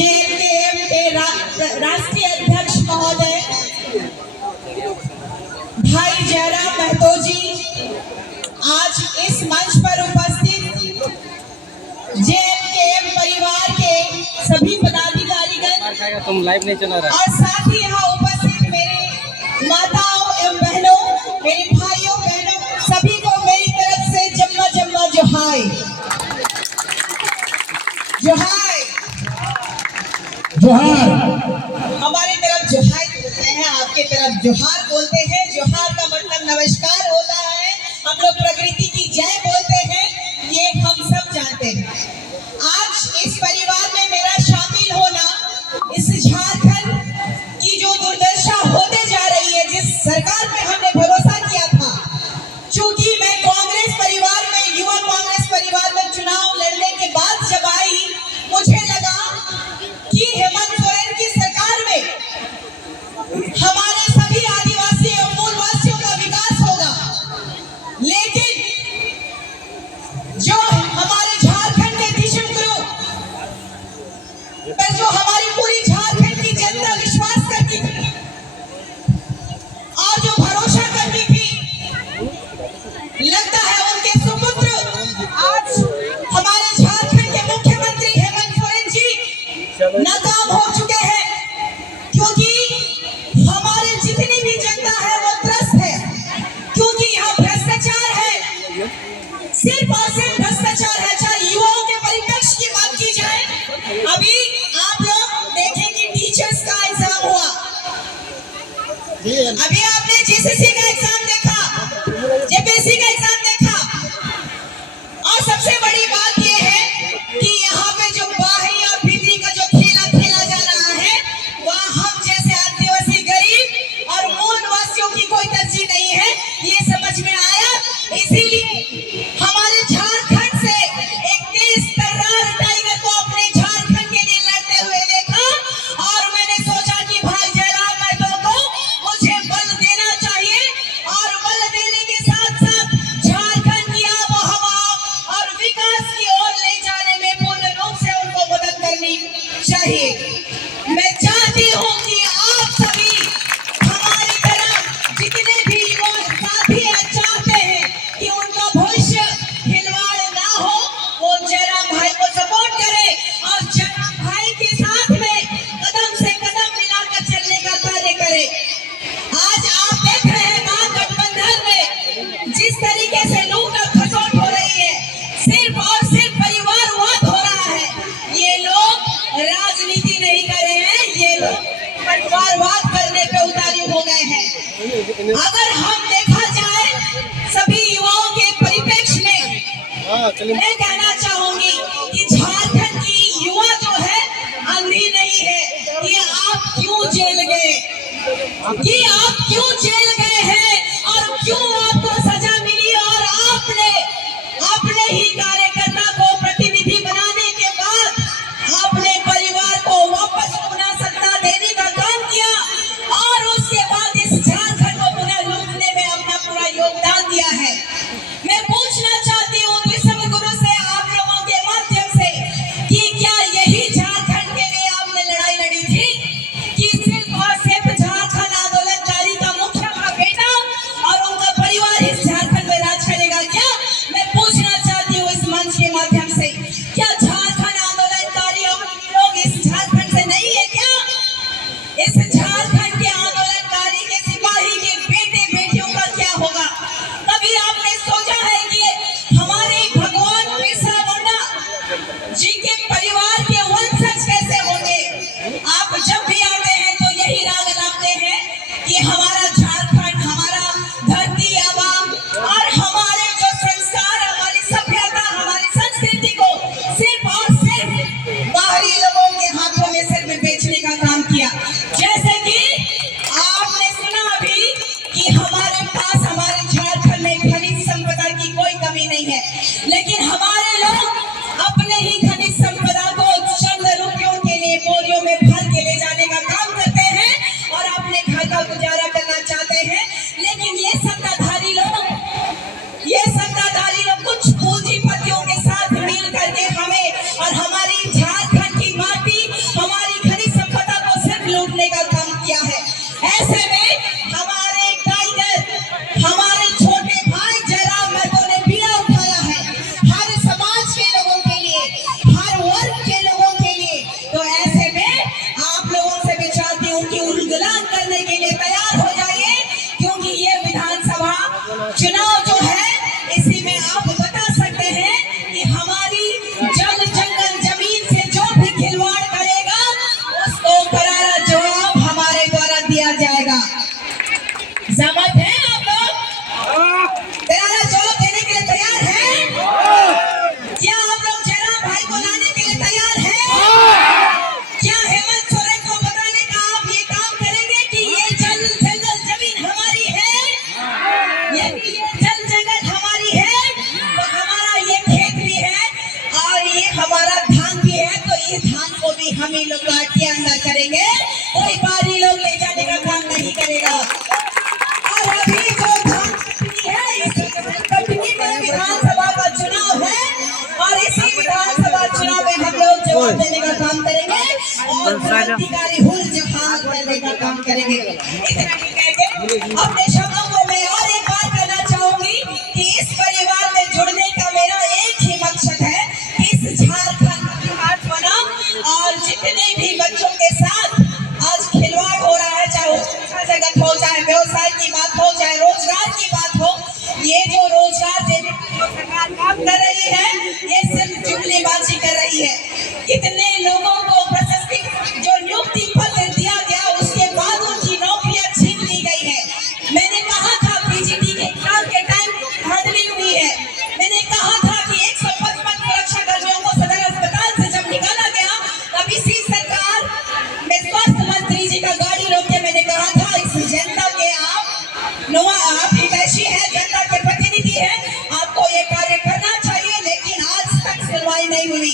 जेएमकेएम के राष्ट्रीय अध्यक्ष महोदय भाई जयराम महतो जी, आज इस मंच पर उपस्थित जेएमकेएम परिवार के सभी पदाधिकारीगण, तुम लाइव नहीं चला रहा, और साथ ही यहाँ उपस्थित मेरे माताओं एवं बहनों, मेरे भाइयों बहनों, सभी को मेरी तरफ से जम्मा जम्मा जोहार। जोहार जोहार। हमारी तरफ जोहार बोलते हैं, आपके तरफ जोहार बोलते हैं। जोहार का मतलब नमस्कार होता है। हम लोग प्रकृति की जय बोलते हैं, ये हम सब जानते हैं। आज इस परिवार में मेरा शामिल होना, इस झारखंड की जो दुर्दशा होते जा रही है, जिस सरकार पे हमने भरोसा किया था, चूंकि मैं कांग्रेस परिवार में, युवा कांग्रेस परिवार में चुनाव लड़ने के बाद जब आई, मुझे लगा कि हेमंत सोरेन की सरकार में हमारे सभी आदिवासी और मूलवासियों का विकास होगा, लेकिन जो हमारे झारखंड के दिशा गुरु पर जो हमारी पूरी झारखंड की जनता विश्वास करती थी और जो भरोसा करती थी, लगता है उनके सुपुत्र आज हमारे झारखंड के मुख्यमंत्री हेमंत सोरेन जी नाकाम हो चुके हैं, क्योंकि हमारे जितनी भी जनता है वो त्रस्त है, क्योंकि यहाँ भ्रष्टाचार है, सिर्फ और सिर्फ भ्रष्टाचार है। चाहे युवाओं के परिप्रेक्ष्य की बात की जाए, अभी आप लोग देखें कि टीचर्स का एग्जाम हुआ, अभी आपने जेसीसी का एग्जाम देखा, जेपीएससी का एग्जाम देखा, और सबसे बड़ी बात यह है कि यहाँ पे जो बाहरी और भीतरी का जो खेला खेला जा रहा है, वह हम जैसे आदिवासी गरीब और मूलवासियों की कोई तरजीह नहीं है, ये समझ में आया। इसीलिए हमारे झारखंड से एक तेज तर्रार टाइगर को अपने झारखंड के लिए लड़ते हुए देखा, और मैंने सोचा कि भाई जयराम महतो को मुझे बल देना चाहिए, और बल देने के साथ साथ झारखंड की आबो हवा और विकास की ओर ले जाने में पूर्ण रूप से उनको मदद करनी चाहिए। मैं चाहती हूँ कि आप सभी हमारी तरह जितने भी युवा साथी हैं, चाहते हैं कि उनका भविष्य खिलवाड़ ना हो, वो जयराम भाई को सपोर्ट करे और जयराम भाई के साथ में कदम से कदम मिलाकर चलने का कार्य करे। आज आप देख रहे हैं महागठबंधन में जिस तरीके से लूट और खसोट हो रही है, सिर्फ और सिर्फ परिवारवाद हो रहा है। ये लोग राजनीति नहीं कर रहे हैं, ये लोग परिवारवाद करने पे उतारू हो गए हैं। अगर हम देखा जाए सभी युवाओं के परिप्रेक्ष्य में, मैं कहना चाहूंगी कि झारखंड की युवा जो है अंधी नहीं है। कि आप क्यों जेल गए, कि आप क्यों जेल गए हैं, और क्यों आपको सजा मिली, और आपने अपने ही कार्यकर्ता को प्रतिनिधि बनाने के बाद अपने परिवार को वापस पुनः सत्ता देने का काम किया, और उसके बाद इस झारखंड को पुनः लूटने में अपना पूरा योगदान दिया है। मैं पूछना चाहती हूँ विश्व गुरु से, आप लोगों के माध्यम से, कि क्या यही झारखंड के लिए आपने लड़ाई लड़ी थी, कि सिर्फ और सिर्फ झारखंड आंदोलनकारी का मुख्य करने का काम किया है। ऐसे में हमारे टाइगर, हमारे छोटे भाई जयराम महतो ने बीड़ा उठाया है हर समाज के लोगों के लिए, हर वर्ग के लोगों के लिए। तो ऐसे में आप लोगों से भी चाहती हूँ कि उलगुलान करने के लिए तैयार हो जाइए, क्योंकि ये विधानसभा चुनाव जो है इसी में आप बता सकते हैं कि हमारी जल जंगल जमीन से जो भी खिलवाड़ करेगा उसको करारा जवाब हमारे द्वारा दिया जाएगा। समझ है आप लोग? करारा जवाब देने के लिए तैयार हैं? क्या आप लोग जयराम भाई को लाने के लिए तैयार हैं? क्या हेमंत सोरेन को बताने का आप ये काम करेंगे कि ये जल जंगल जमीन हमारी है, ये जल जंगल हमारी है, तो हमारा ये खेत भी है और ये हमारा धान भी है, तो ये धान को भी हम ही लोग काट के अंदर करेंगे, कोई बारी लोग ले जाने का काम नहीं करेगा। और अभी जो धान कटनी है, इसी कटनी में विधानसभा का चुनाव है और इसी विधानसभा चुनाव में हम लोग जवाब देने का काम करेंगे और क्रांतिकारी हुल जहां करने का काम करेंगे। इतना ही कहते अपने शब्दों को मैं और एक बार करना चाहूंगी कि इस परिवार में जुड़ने का मेरा एक ही मकसद है कि इस झारखंड बिहार बना और जितने भी बच्चों के साथ आज खिलवाड़ हो रहा है, चाहे शिक्षा जगत हो, चाहे व्यवसाय की बात हो, चाहे रोजगार की बात हो, ये जो रोजगार देने की जो सरकार काम कर रही है ये सिर्फ जुमलेबाजी कर रही है। कितने लोगों को प्रशस्ति जो नियुक्ति पत्र दिया गया उसके बाद उनकी नौकरियां छीन ली गई है। मैंने कहा था पीजीटी के एग्जाम के टाइम धांधली हुई है, मैंने कहा था कि 155 सुरक्षा कर्मियों को सदर अस्पताल से जब निकाला गया तब इसी सरकार में स्वास्थ्य मंत्री जी का गाड़ी रोक के मैंने कहा था इस जनता के आप हितैषी है, जनता के प्रतिनिधि है, आपको ये कार्य करना चाहिए, लेकिन आज तक सुनवाई नहीं हुई।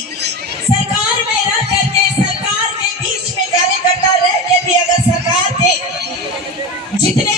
सरकार में रह करके सरकार के बीच में कार्यकर्ता रह के भी अगर सरकार के जितने